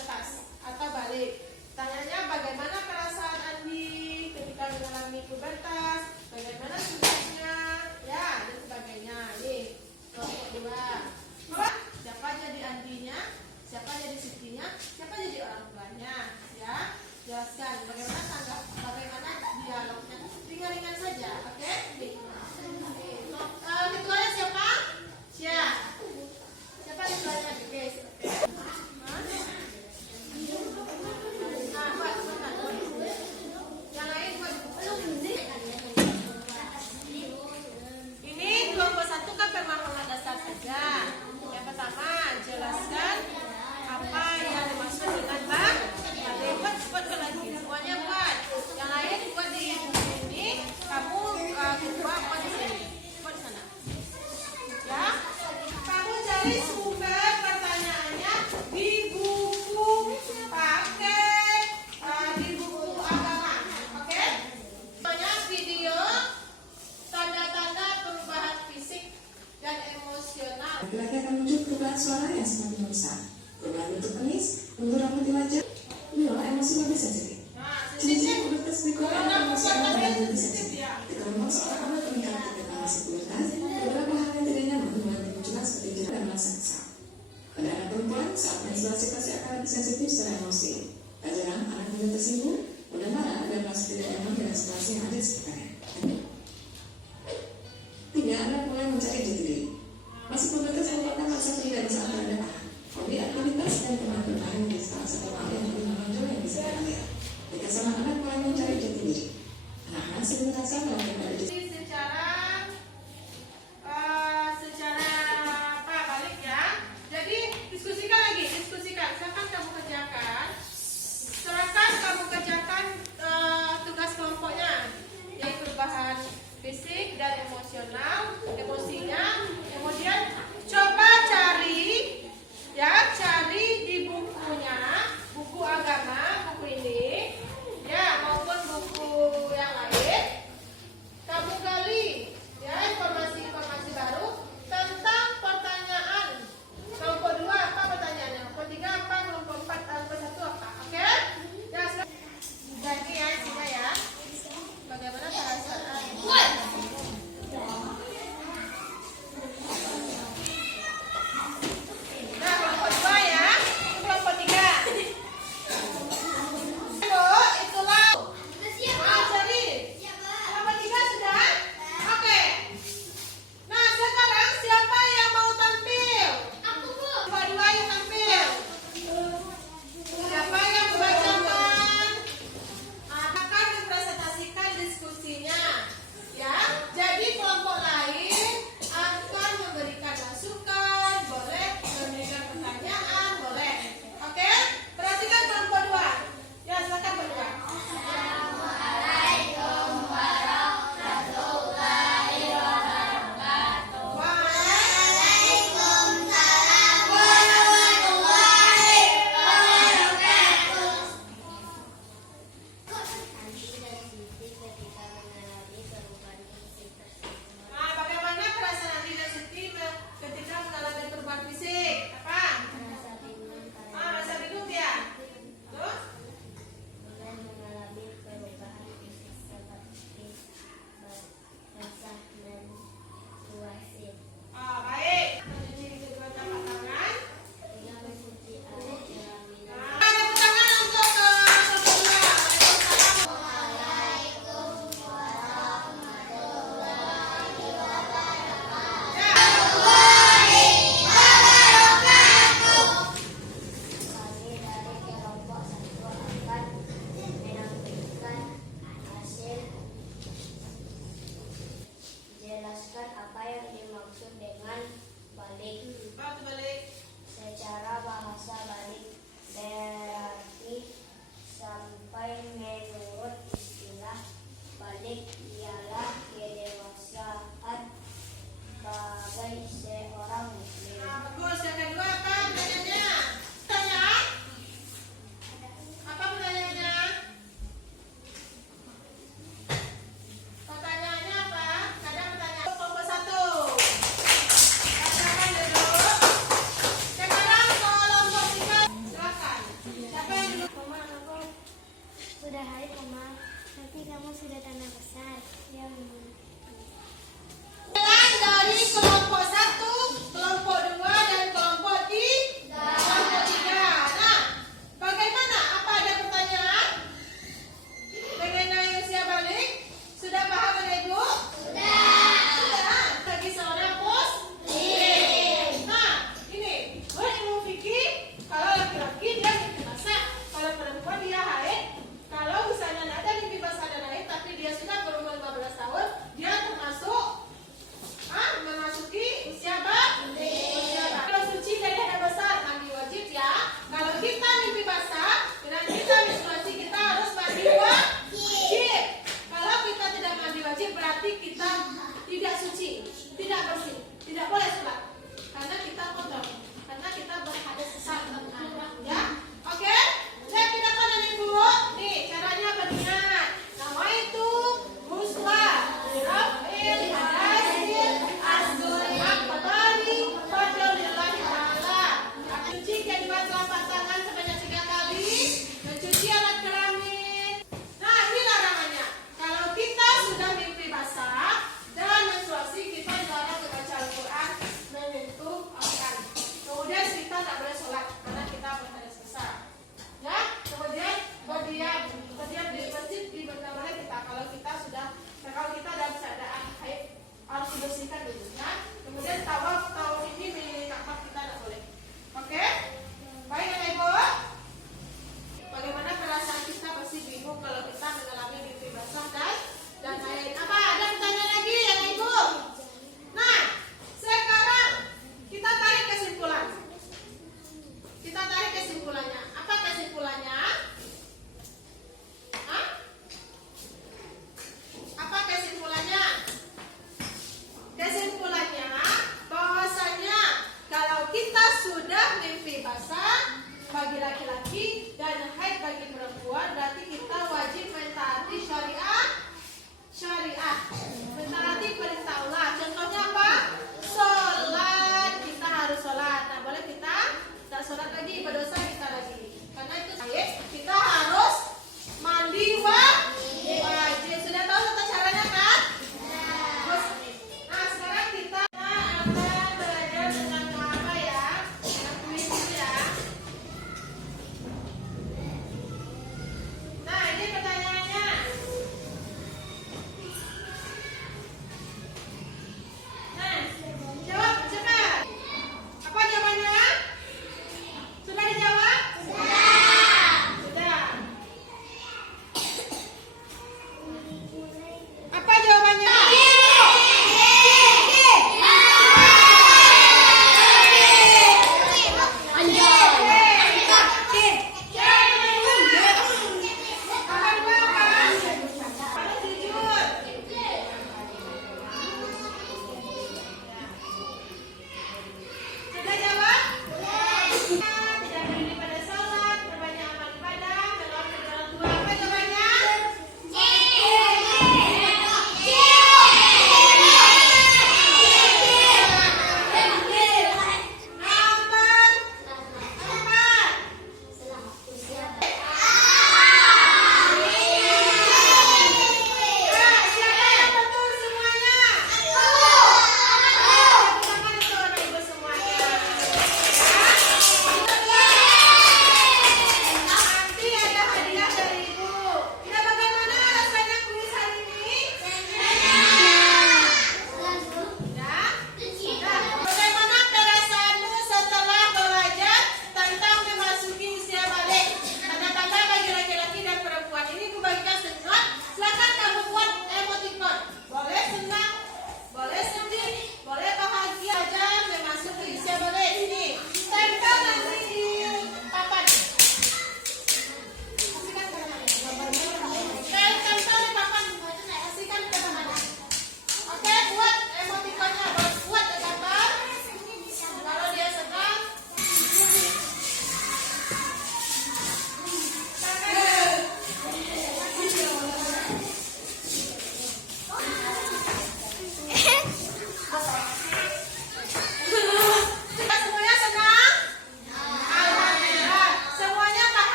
pubertas atau balik. Tanyanya bagaimana perasaan Andi ketika mengalami pubertas, bagaimana tugasnya, ya dan sebagainya. Nih, kelompok 2. Siapa jadi Andinya, siapa jadi Sitinya, siapa jadi orang tuanya, ya. Jelaskan bagaimana dialognya. Ringan-ringan saja, oke? Ketuanya siapa? Siapa ketuanya, guys? Ini kelompok 1 kan pemahaman dasar saja. Yang pertama, jelaskan apa yang dimaksud dengan bab. Buat lagi. Semuanya buat. Yang lain buat di sini. Kamu kedua buat di sini. Buat di sana. Ya. Kamu cari sumber pertanyaannya di buku paket di buku agama. Oke? Banyak video tanda-tanda perubahan fisik dan emosional. Laki-laki akan muncul perubahan suara yang semakin besar, perubahan bentuk penis, bentuk rambut di wajah, emosi lebih sensitif. Ciri-ciri pubertas berikutnya akan emosional dan lebih sensitif. Ketika memang seorang anak meningkat ketika masih pubertas, beberapa hal yang tidak nyaman mulai dimunculkan seperti jerat dan merasa kesal. Pada anak perempuan, saat menstruasi pasti akan lebih sensitif secara emosi. Tak jarang anak muda tersinggung, mudah marah dan merasa tidak nyaman dengan situasi yang ada di sekitarnya. 3. Anak mulai mencari jati diri. Masih pubertas merupakan masa pribadi saat berada hobi, aktivitas, dan teman-teman menjadi salah satu hal yang lebih menonjol yang bisa dilihat. Jika seorang anak mulai mencari jati diri, anak-anak sering merasa melakukan pada diri. Secara balik ya. Jadi diskusikan lagi, silakan kamu kerjakan. Silakan kamu kerjakan tugas kelompoknya, yaitu perubahan fisik dan emosional, emosinya. Kemudian coba cari di buku Gida.